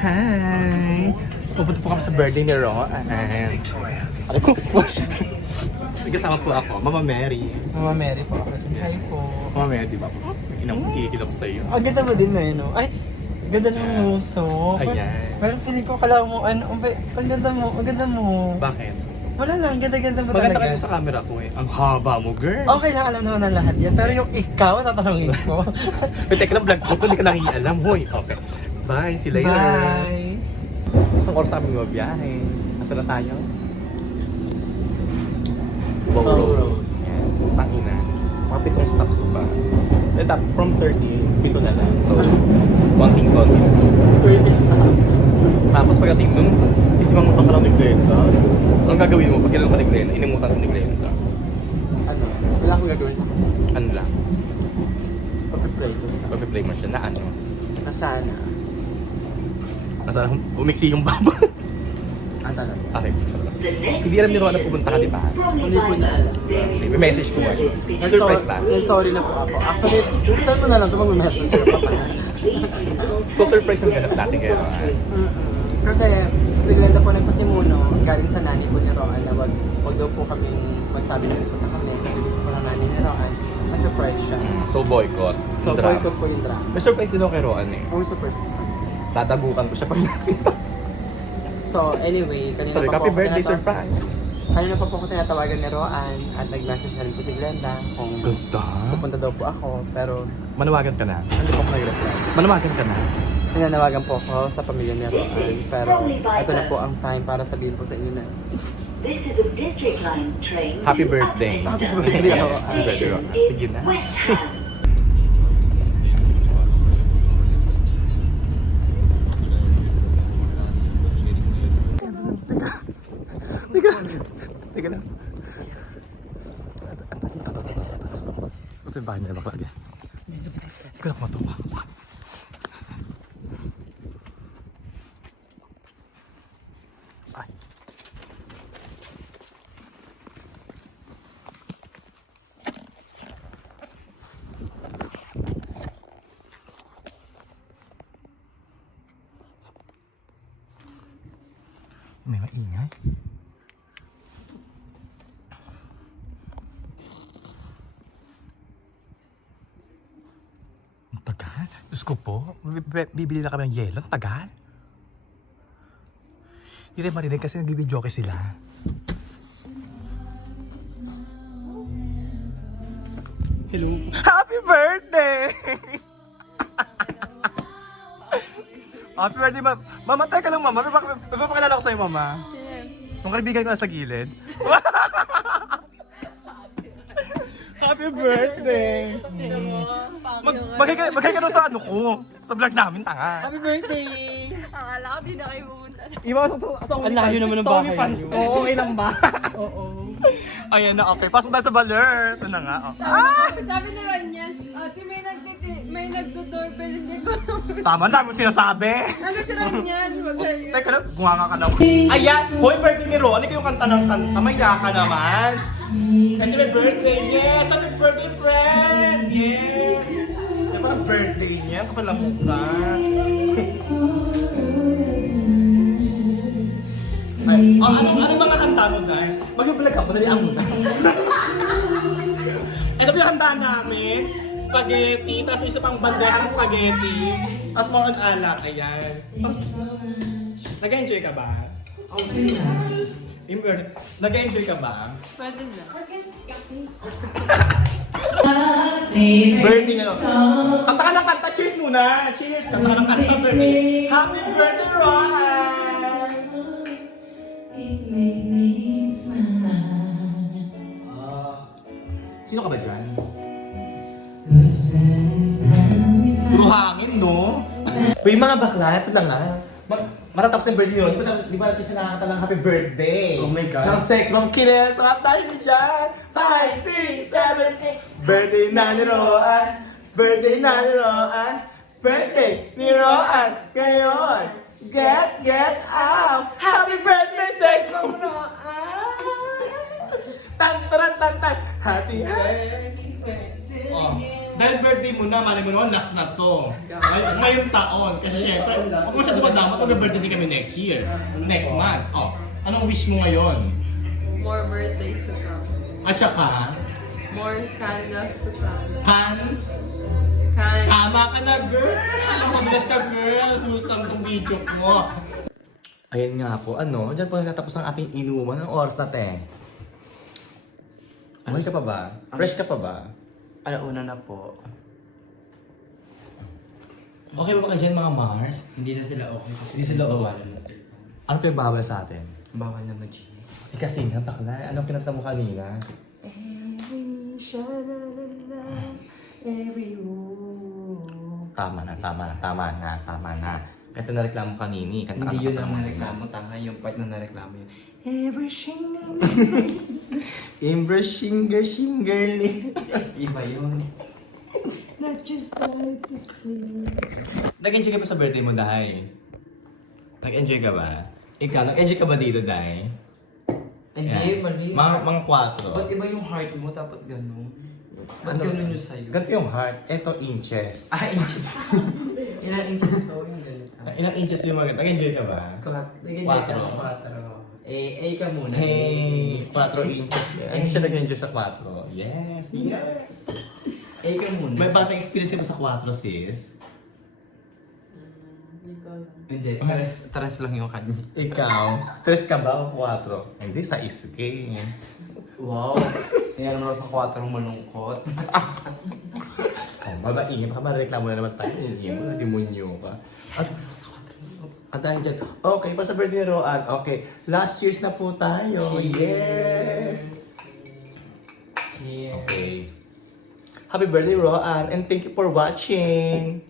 Hi! Pupunta po kami sa birthday ni Ro. Ano po? May kasama po ako, Mama Mary. Mama Mary po ako. Hi po. Mama Mary, di ba? Kikikilap sa'yo. Ang ganda mo din na yun, no? Ay, ganda ng muso. Ayan. Pero feeling ko, kala mo, ang ganda mo, ang ganda mo. Bakit? Wala lang, ganda-ganda mo Maganda talaga. kayo sa camera ko eh. Ang haba mo, girl. Okay lang, alam naman ng lahat yan. Pero yung ikaw, tatanungin ko. Wait, teka lang, vlog ko to. Hindi ka nang ialam. Hoy, okay. Bye, see you later. Bye! Isang oras na kami mabiyahe. Asa na tayo? Bow Bow Road. Road. Yan. Tangina. Mga 7 stops pa. From 30, 7 na lang. So, konting-konti. 30 stops. Tapos pagdating dun, isimangutan ka lang ni Glenda. Anong gagawin mo pag kailan ka ni Glenda? Inimutan ka ni Glenda. Ano? Wala akong gagawin sa kanya. Ano lang? Pag-play ko siya. Pag-play mo siya na ano? Nasana. Nasa umiksi yung baba. Ah, talaga. Okay, charot. Hindi alam ni Ron na pupunta ka, di ba? Hindi po niya alam. Sige, may message ko ba? Surprise ba? Sorry na po ako. Actually, saan mo na lang ito mag-message sa'yo pa. So, surprise yung ganap natin kayo. Kasi si Glenda po nagpasimuno galing sa nani po ni Roan na wag daw po kami magsabi na nagpunta kami kasi gusto po ng nani ni Roan ma-surprise siya. So, boycott. So, Drama. boycott po yung drama. May surprise din ako kay Roan eh. Oh, surprise po sa kanya. Tatabukan ko siya pag nakita. So, anyway, kanina Sorry, pa po happy ako birthday surprise. Kanina pa po ako tinatawagan ni Roan at nag-message na rin po si Glenda kung Ganda. pupunta daw po ako pero Manawagan ka na. Hindi po ako nag-reply. Manawagan ka na. tinanawagan po ako sa pamilya ni Roan pero ito na po ang time para sabihin po sa inyo na This is a district line train. Happy to birthday. Upminster. Happy birthday, Ayan, Roan. Happy birthday, Roan. Is Sige na. West Ham. Teka lang. Ito yung bahay nila bakla yan. Ikaw lang kumatuwa. Ay. May maingay. Ang tagal. Diyos ko po, bibili na kami ng yelo. Ang tagal. Hindi rin marinig kasi nagbibidyoke sila. Hello. Happy birthday! Happy birthday, ma. Mama, teka lang, mama. May papakilala ko sa'yo, mama. Nung kaibigan ko na sa gilid. Happy birthday! Magkay ka doon sa ano ko. Sa vlog namin, tanga. Happy birthday! Akala ko di na kayo pumunta. Iba sa Ang layo naman ng bahay niyo. Oo, okay lang ba? Oo. Ayan na, okay. Pasok tayo sa baler. Ito na nga, oh. Sabi ni Ranyan, si may nagdo-doorbell, hindi ko. Tama na, mo sinasabi. Ano si Ranyan? Mag-sabi. Teka lang, bunganga ka na. Ayan, hoy, birthday ni Ron. Ikaw yung kanta ng kanta. May ka naman. Happy birthday, yes! Happy birthday, friend! Yes! Yan parang birthday niya. Kapal ang mukha. Ay, ano mga kanta mo, dahil? Mag-vlog ka, madali ang muna. Ito po yung kanta namin. Spaghetti, tapos may isa pang bandera ng spaghetti. Tapos more on alak, ayan. Nag-enjoy ka ba? Okay. Nag-enjoy ka ba? Pwede na. Birthday na. Kanta ka ng kanta. Cheers muna. Cheers. Kanta ka ng kanta. Birthday. Happy birthday, Ron! Sino ka ba dyan? Puro hangin, no? Uy, mga bakla, ito na nga. Matatapos yung birthday yun. Di ba natin siya nakakata ng happy birthday? Oh my God. Ng sex, mga kinis, mga tayo dyan. 5, 6, 7, 8. Birthday na ni Roan. Birthday na ni Roan. Birthday ni Roan. Ngayon, get out. Happy birthday, sex, mga Roan. Tan, taran, tan, tan. Happy birthday. Oh, dahil birthday birthday mo na, mali mo naman, last na to. Ngayong taon. Kasi syempre, kung masyado madama, mag-birthday din kami next year. Next month. Oh, anong wish mo ngayon? More birthdays to come. At saka, More candles to come. kan, tama ka na, girl! Mabilis ka, girl! Lusang tong video mo. Ayan nga po, dyan po natapos ang ating inuman. Anong oras na, te? Okay ka pa ba? Fresh ka pa ba? Alauna na po. Okay ba kayo dyan, mga Mars? Hindi na sila okay kasi Hindi sila okay. bawalan na sila. Ano pinabawal sa atin? Bawal na mag-G. Kasi nga, takla. Anong kinanta mo kanina? Tama na. Ito na-reklamo kanini. Kanta Hindi yun ang nareklamo, tanga yung part na nareklamo yun. Imbrashingerly. Iba yun. Nag-enjoy ka ba sa birthday mo, Dahay? Nag-enjoy ka ba? Ikaw, nag-enjoy ka ba dito, Dahay? Hindi, mali. Mga 4. Ba't iba yung heart mo, dapat gano'n? Ba't gano'n yung sa'yo? Ganito yung heart. Ito, inches. Ah, inches. Ilang inches to yung ganito? Ilang inches yung mga nag-enjoy ka ba? Nag-enjoy ka 4. Eh, ka muna. Hey, 4 inches. Hindi siya nag-enjoy sa 4. Yes. Eh, ka muna. May batang experience ka ba sa 4, sis? Hindi, taras lang yung kanya. Ikaw, 3 ka ba o 4? Hindi, sa iske. Wow! Tingnan mo sa 4 malungkot. Babaingin, baka mareklamo na naman tayo. Hindi mo, demonyo ka. At dahil dyan, okay, pa sa birthday ni Roan, okay, last year's na po tayo. Yes! Cheers. Okay. Happy birthday, Roan, and thank you for watching.